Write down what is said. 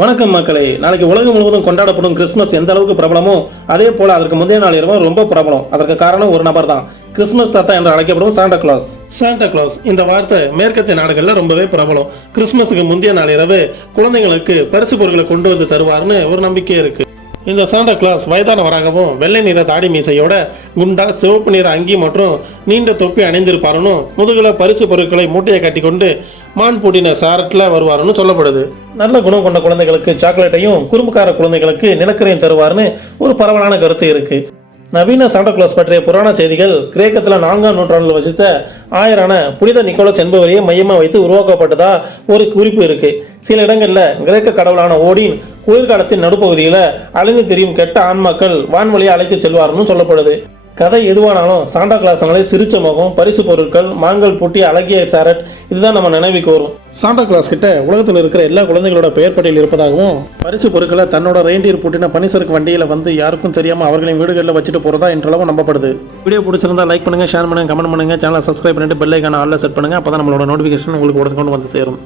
வணக்கம் மக்களே. நாளைக்கு உலகம் முழுவதும் கொண்டாடப்படும் கிறிஸ்மஸ் எந்த அளவுக்கு பிரபலமோ அதே போல அதற்கு முந்தைய நாள் இரவு ரொம்ப பிரபலம். அதற்கு காரணம் ஒரு நபர் தான், கிறிஸ்மஸ் தாத்தா என்று அழைக்கப்படும் சாண்டா கிளாஸ். சாண்டா கிளாஸ் இந்த வார்த்தை மேற்கத்திய நாடுகளில் ரொம்பவே பிரபலம். கிறிஸ்மஸுக்கு முந்தைய நாள் இரவு குழந்தைங்களுக்கு பரிசு பொருட்களை கொண்டு வந்து தருவார்னு ஒரு நம்பிக்கை இருக்கு. இந்த சாண்டா கிளாஸ் வயதானவராகவும் வெள்ளை நிற தாடி மீசையோட குண்டா சிவப்பு நிற அங்கி மற்றும் நீண்ட தொப்பி அணிந்திருப்பாருன்னு முதுகுல பரிசு பொருட்களை மூட்டையை கட்டி கொண்டு மான் பூட்டின சாரட்டில் வருவாருன்னு சொல்லப்படுது. நல்ல குணம் கொண்ட குழந்தைகளுக்கு சாக்லேட்டையும் குறும்புக்கார குழந்தைகளுக்கு நிலக்கரையும் தருவார்னு ஒரு பரவலான கருத்து இருக்கு. நவீன சாண்டா கிளாஸ் பற்றிய புராண செய்திகள் கிரேக்கத்தில் 4ஆம் நூற்றாண்டில் வசித்த ஆயரான புனித நிக்கோலஸ் என்பவரையே மையமாக வைத்து உருவாக்கப்பட்டதா ஒரு குறிப்பு இருக்கு. சில இடங்களில் கிரேக்க கடவுளான ஓடின் குளிர்காலத்தின் நடுப்பகுதியில் அழிந்து திரியும் கெட்ட ஆன்மாக்கள் வான்வழியை அழைத்து செல்வார்னு சொல்லப்படுது. கதை எதுவானாலும் சாண்டா கிளாஸ்னாலே சிரிச்ச முகம், பரிசு பொருட்கள், மான்கள் பூட்டி அழகிய சாரட் இதுதான் நம்ம நினைவுக்கு வரும். சாண்டா கிளாஸ் கிட்ட உலகத்தில் இருக்கிற எல்லா குழந்தைகளோட பெயர் பட்டியல் இருப்பதாகவும் பரிசு பொருட்களை தன்னோட ரெயின்டியர் பூட்டின பனிசருக்கு வண்டியில் வந்து யாருக்கும் தெரியாமல் அவர்களின் வீடுகளில் வச்சுட்டு போகிறதா என்றளவு நம்பப்படுது. வீடியோ பிடிச்சிருந்தா லைக் பண்ணுங்கள், ஷேர் பண்ணுங்கள், கமெண்ட் பண்ணுங்கள், சேனலை சப்ஸ்கிரைப் பண்ணிட்டு பெல் ஐக்கான ஆல்ல செட் பண்ணுங்கள். அப்போ தான் நம்மளோட நோட்டிஃபிகேஷன் உங்களுக்கு உடனே வந்து சேரும்.